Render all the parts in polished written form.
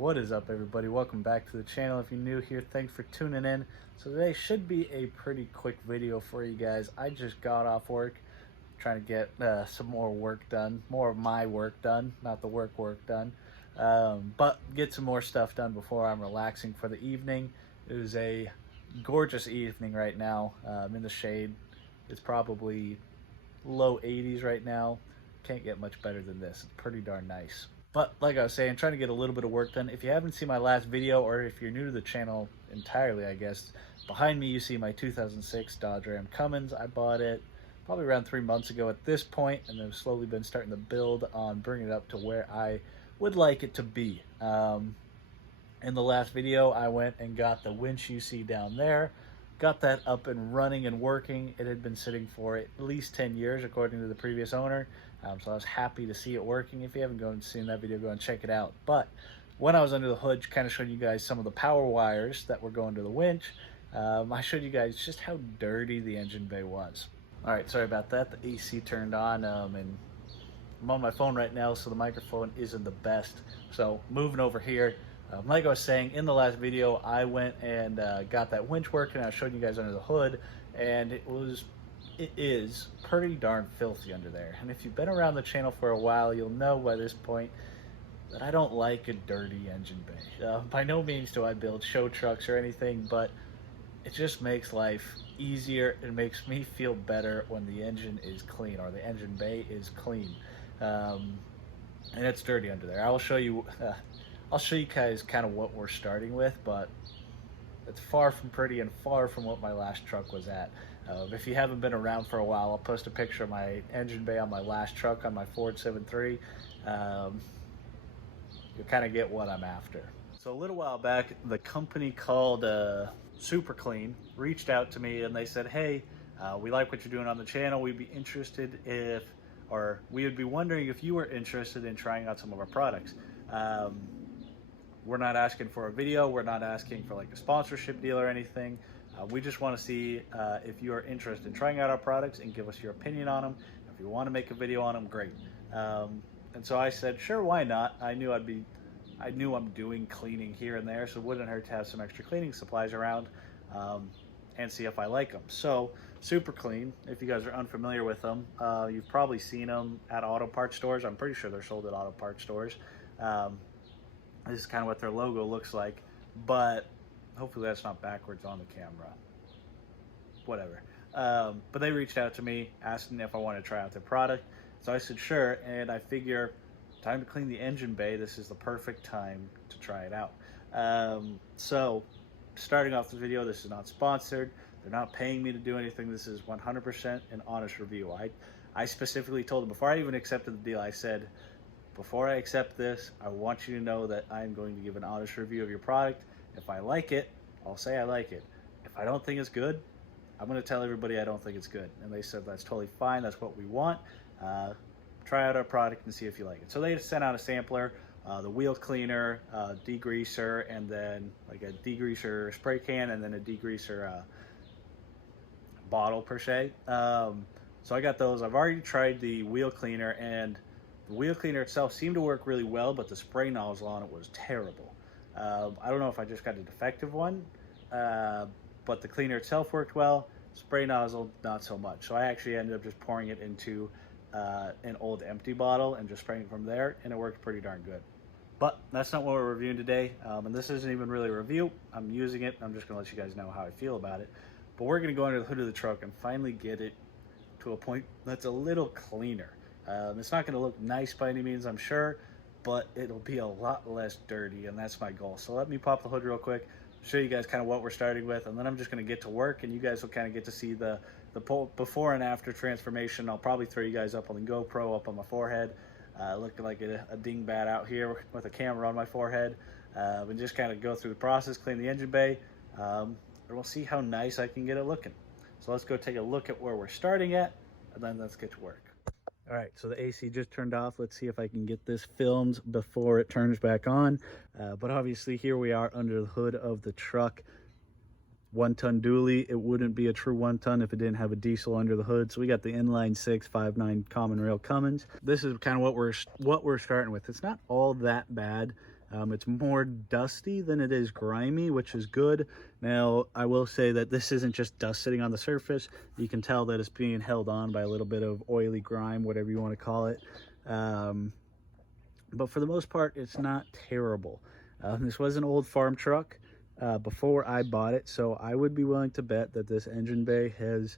What is up, everybody? Welcome back to the channel. If you're new here, thanks for tuning in. So today should be a pretty quick video for you guys. I just got off work, trying to get some more work done, more of my work done, not the work done, but get some more stuff done before I'm relaxing for the evening. It was a gorgeous evening right now. I'm in the shade. It's probably low 80s right now. Can't get much better than this. It's pretty darn nice. But like I was saying, trying to get a little bit of work done. If you haven't seen my last video, or if you're new to the channel entirely, I guess, behind me you see my 2006 Dodge Ram Cummins. I bought it probably around 3 months ago at this point, and I've slowly been starting to build on bringing it up to where I would like it to be. In the last video, I went and got the winch you see down there. Got that up and running and working. It had been sitting for at least 10 years, according to the previous owner. So I was happy to see it working. If you haven't gone and seen that video, go and check it out. But when I was under the hood, kind of showing you guys some of the power wires that were going to the winch, I showed you guys just how dirty the engine bay was. All right, sorry about that. The AC turned on, and I'm on my phone right now, so the microphone isn't the best. So moving over here. Like I was saying, in the last video, I went and got that winch working. I was showing you guys under the hood, and it is pretty darn filthy under there. And if you've been around the channel for a while, you'll know by this point that I don't like a dirty engine bay. By no means do I build show trucks or anything, but it just makes life easier. It makes me feel better when the engine is clean, or the engine bay is clean. And it's dirty under there. I'll show you guys kind of what we're starting with, but it's far from pretty and far from what my last truck was at. If you haven't been around for a while, I'll post a picture of my engine bay on my last truck, on my Ford 7.3. You'll kind of get what I'm after. So a little while back, the company called Super Clean reached out to me, and they said, hey, we like what you're doing on the channel. We'd be interested we would be wondering if you were interested in trying out some of our products. We're not asking for a video. We're not asking for like a sponsorship deal or anything. We just want to see if you are interested in trying out our products and give us your opinion on them. If you want to make a video on them, great. And so I said, sure, why not? I knew I'm doing cleaning here and there, so it wouldn't hurt to have some extra cleaning supplies around and see if I like them. So Super Clean, if you guys are unfamiliar with them, you've probably seen them at auto parts stores. I'm pretty sure they're sold at auto parts stores. This is kind of what their logo looks like, but hopefully that's not backwards on the camera. Whatever. But they reached out to me asking if I wanted to try out their product. So I said sure, and I figure time to clean the engine bay. This is the perfect time to try it out. So starting off this video, this is not sponsored. They're not paying me to do anything. This is 100% an honest review. I specifically told them before I even accepted the deal, I said, before I accept this, I want you to know that I'm going to give an honest review of your product. If I like it, I'll say I like it. If I don't think it's good, I'm going to tell everybody I don't think it's good. And they said, that's totally fine. That's what we want. Try out our product and see if you like it. So they sent out a sampler, the wheel cleaner, degreaser, and then like a degreaser spray can, and then a degreaser bottle per se. So I got those. I've already tried the wheel cleaner, and the wheel cleaner itself seemed to work really well, but the spray nozzle on it was terrible. I don't know if I just got a defective one, but the cleaner itself worked well. Spray nozzle, not so much. So I actually ended up just pouring it into an old empty bottle and just spraying it from there, and it worked pretty darn good. But that's not what we're reviewing today, and this isn't even really a review. I'm using it. I'm just going to let you guys know how I feel about it. But we're going to go under the hood of the truck and finally get it to a point that's a little cleaner. It's not going to look nice by any means, I'm sure, but it'll be a lot less dirty, and that's my goal. So let me pop the hood real quick, show you guys kind of what we're starting with, and then I'm just going to get to work, and you guys will kind of get to see the before and after transformation. I'll probably throw you guys up on the GoPro up on my forehead, looking like a dingbat out here with a camera on my forehead, and just kind of go through the process, clean the engine bay, and we'll see how nice I can get it looking. So let's go take a look at where we're starting at, and then let's get to work. All right, so the AC just turned off. Let's see if I can get this filmed before it turns back on. But obviously here we are under the hood of the truck. 1-ton dually. It wouldn't be a true 1-ton if it didn't have a diesel under the hood. So we got the inline 6 5.9 common rail Cummins. This is kind of what we're starting with. It's not all that bad. It's more dusty than it is grimy, which is good. Now, I will say that this isn't just dust sitting on the surface. You can tell that it's being held on by a little bit of oily grime, whatever you want to call it. But for the most part, it's not terrible. This was an old farm truck before I bought it, so I would be willing to bet that this engine bay has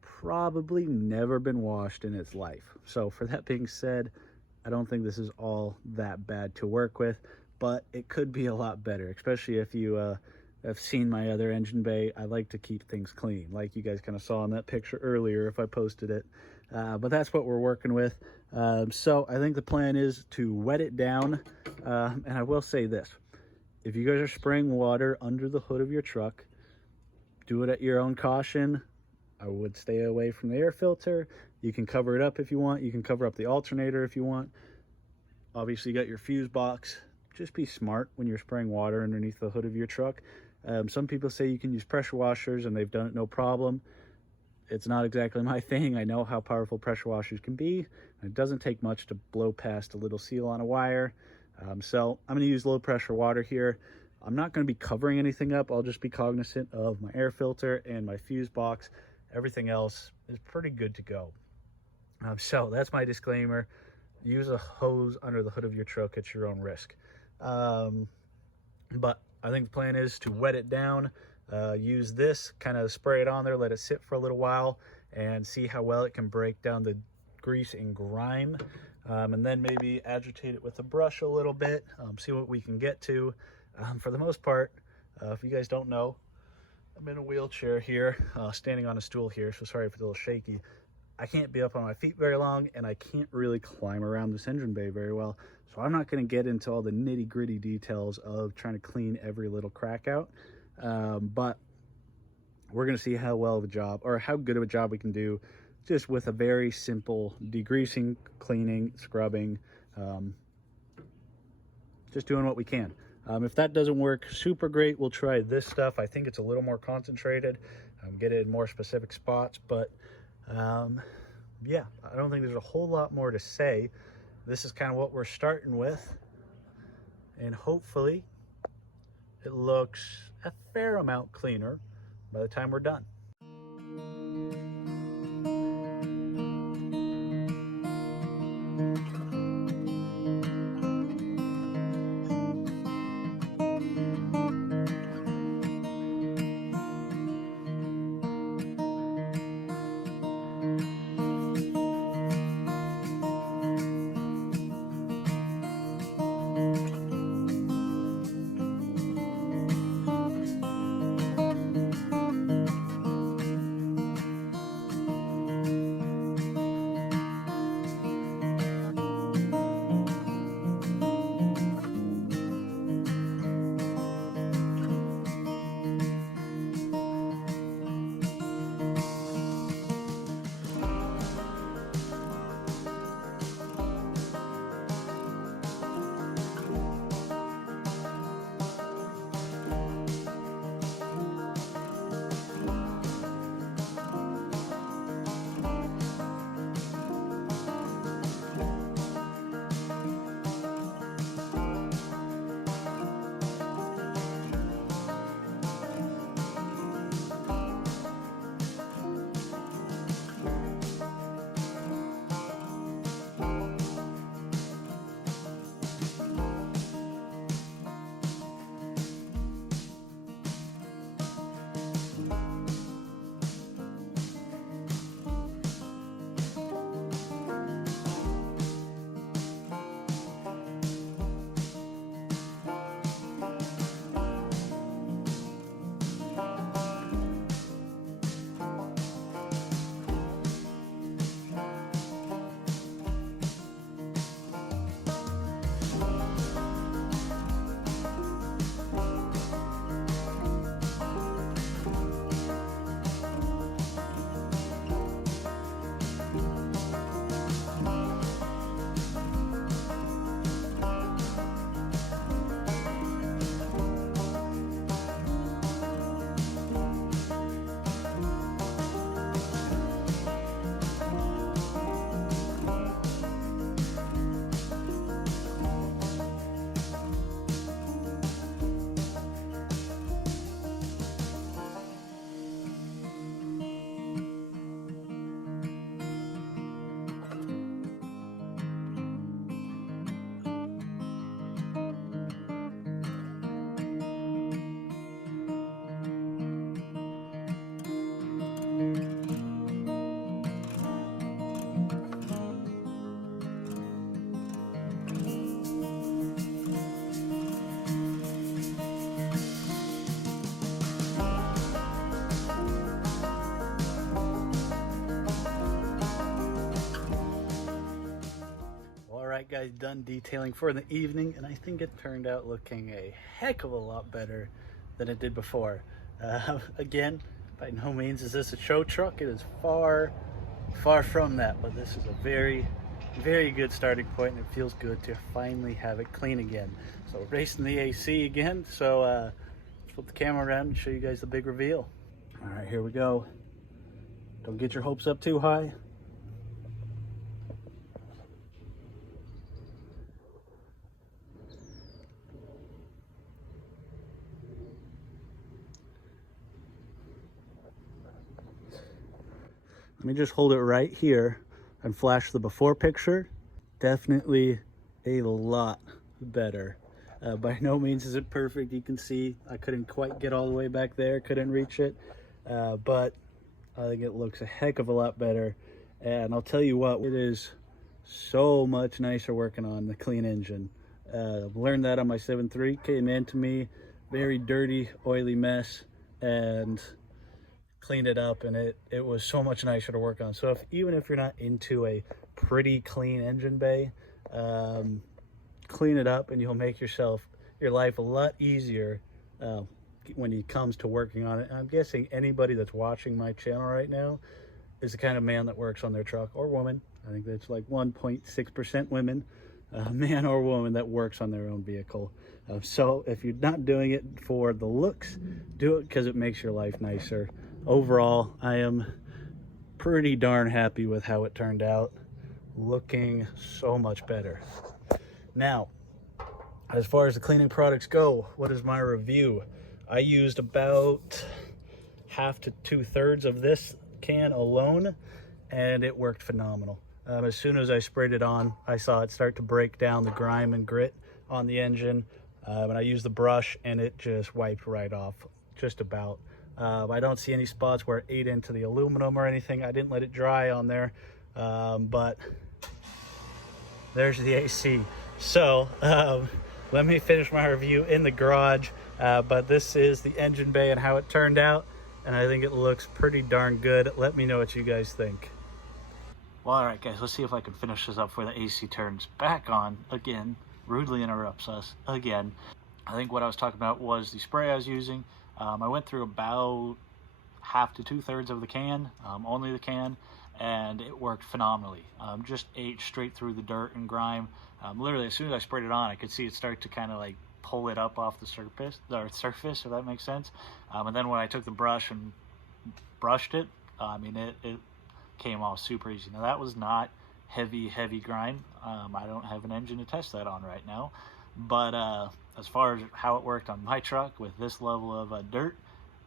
probably never been washed in its life. So for that being said, I don't think this is all that bad to work with, but it could be a lot better, especially if you have seen my other engine bay. I like to keep things clean, like you guys kind of saw in that picture earlier if I posted it. But that's what we're working with. So I think the plan is to wet it down. And I will say this, if you guys are spraying water under the hood of your truck, do it at your own caution. I would stay away from the air filter. You can cover it up if you want. You can cover up the alternator if you want. Obviously, you got your fuse box. Just be smart when you're spraying water underneath the hood of your truck. Some people say you can use pressure washers, and they've done it no problem. It's not exactly my thing. I know how powerful pressure washers can be. It doesn't take much to blow past a little seal on a wire. So I'm going to use low pressure water here. I'm not going to be covering anything up. I'll just be cognizant of my air filter and my fuse box. Everything else is pretty good to go. So that's my disclaimer. Use a hose under the hood of your truck at your own risk. But I think the plan is to wet it down, use this, kind of spray it on there, let it sit for a little while, and see how well it can break down the grease and grime. And then maybe agitate it with a brush a little bit, see what we can get to. For the most part, if you guys don't know, I'm in a wheelchair here, standing on a stool here, so sorry if it's a little shaky. I can't be up on my feet very long, and I can't really climb around this engine bay very well. So I'm not going to get into all the nitty gritty details of trying to clean every little crack out. But we're going to see how well of a job, or how good of a job we can do just with a very simple degreasing, cleaning, scrubbing, just doing what we can. If that doesn't work super great, we'll try this stuff. I think it's a little more concentrated, get it in more specific spots, but yeah, I don't think there's a whole lot more to say. This is kind of what we're starting with, and hopefully it looks a fair amount cleaner by the time we're done. guys done detailing for the evening, and I think it turned out looking a heck of a lot better than it did before. Again, by no means is this a show truck. It is far from that, but this is a very good starting point, and it feels good to finally have it clean again. So racing the AC again, so flip the camera around and show you guys the big reveal. All right, here we go. Don't get your hopes up too high. Let me just hold it right here and flash the before picture. Definitely a lot better. By no means is it perfect. You can see I couldn't quite get all the way back there, couldn't reach it, but I think it looks a heck of a lot better. And I'll tell you what, it is so much nicer working on the clean engine. Learned that on my 7.3, came into me, very dirty, oily mess, and cleaned it up, and it was so much nicer to work on. So even if you're not into a pretty clean engine bay, clean it up and you'll make your life a lot easier when it comes to working on it. And I'm guessing anybody that's watching my channel right now is the kind of man that works on their truck, or woman. I think that's like 1.6% women, man or woman, that works on their own vehicle. So if you're not doing it for the looks, do it because it makes your life nicer. Overall, I am pretty darn happy with how it turned out, looking so much better. Now, as far as the cleaning products go, what is my review? I used about half to 2/3 of this can alone, and it worked phenomenal. As soon as I sprayed it on, I saw it start to break down the grime and grit on the engine, and I used the brush and it just wiped right off, just about. I don't see any spots where it ate into the aluminum or anything. I didn't let it dry on there, but there's the AC. So let me finish my review in the garage, but this is the engine bay and how it turned out, and I think it looks pretty darn good. Let me know what you guys think. Well, all right, guys, let's see if I can finish this up before the AC turns back on again, rudely interrupts us again. I think what I was talking about was the spray I was using. I went through about half to 2/3 of the can, only the can, and it worked phenomenally. Just ate straight through the dirt and grime. Literally, as soon as I sprayed it on, I could see it start to kind of like pull it up off the surface, if that makes sense. And then when I took the brush and brushed it, I mean, it came off super easy. Now, that was not heavy grime. I don't have an engine to test that on right now. But as far as how it worked on my truck with this level of dirt,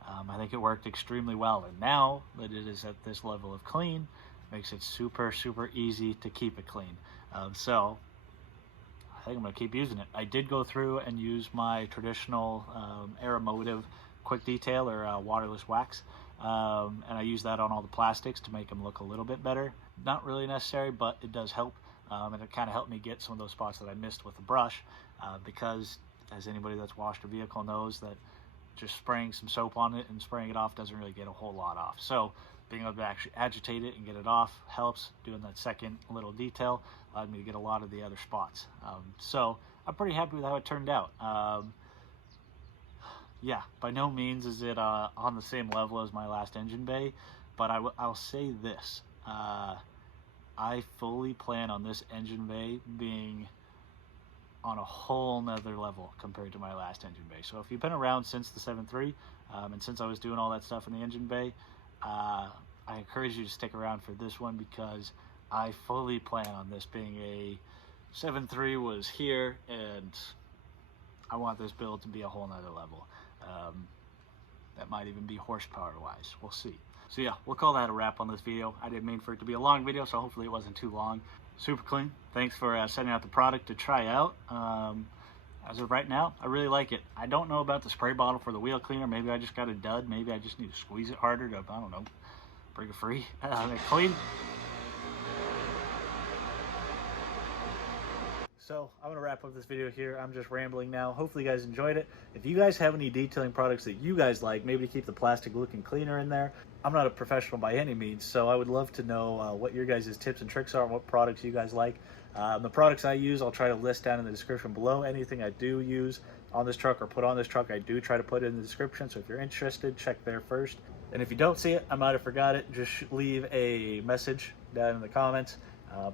I think it worked extremely well. And now that it is at this level of clean, makes it super easy to keep it clean. So I think I'm going to keep using it. I did go through and use my traditional Aeromotive quick detail or waterless wax, and I use that on all the plastics to make them look a little bit better. Not really necessary, but it does help. And it kind of helped me get some of those spots that I missed with the brush, because as anybody that's washed a vehicle knows, that just spraying some soap on it and spraying it off doesn't really get a whole lot off. So being able to actually agitate it and get it off helps. Doing that second little detail allowed me to get a lot of the other spots. So I'm pretty happy with how it turned out. Yeah, by no means is it on the same level as my last engine bay, but I'll say this. I fully plan on this engine bay being on a whole nother level compared to my last engine bay. So if you've been around since the 7.3, and since I was doing all that stuff in the engine bay, I encourage you to stick around for this one, because I fully plan on this being a 7.3 was here, and I want this build to be a whole nother level. That might even be horsepower wise, we'll see. So yeah, we'll call that a wrap on this video. I didn't mean for it to be a long video, so hopefully it wasn't too long. Super clean. Thanks for sending out the product to try out. As of right now, I really like it. I don't know about the spray bottle for the wheel cleaner. Maybe I just got a dud. Maybe I just need to squeeze it harder to, I don't know, break it free. Clean. So I'm going to wrap up this video here. I'm just rambling now. Hopefully you guys enjoyed it. If you guys have any detailing products that you guys like, maybe to keep the plastic looking cleaner in there. I'm not a professional by any means, so I would love to know what your guys' tips and tricks are and what products you guys like. The products I use, I'll try to list down in the description below. Anything I do use on this truck or put on this truck, I do try to put it in the description. So if you're interested, check there first. And if you don't see it, I might have forgot it, just leave a message down in the comments.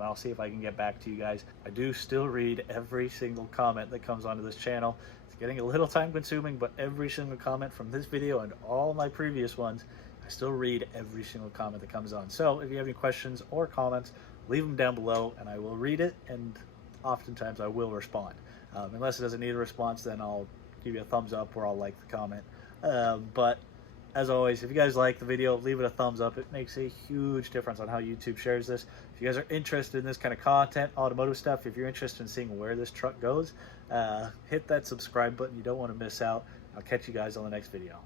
I'll see if I can get back to you guys. I do still read every single comment that comes onto this channel. It's getting a little time consuming, but every single comment from this video and all my previous ones, I still read every single comment that comes on. So if you have any questions or comments, leave them down below and I will read it, and oftentimes I will respond. Unless it doesn't need a response, then I'll give you a thumbs up or I'll like the comment. But as always, if you guys like the video, leave it a thumbs up. It makes a huge difference on how YouTube shares this. If you guys are interested in this kind of content, automotive stuff, if you're interested in seeing where this truck goes, hit that subscribe button. You don't want to miss out. I'll catch you guys on the next video.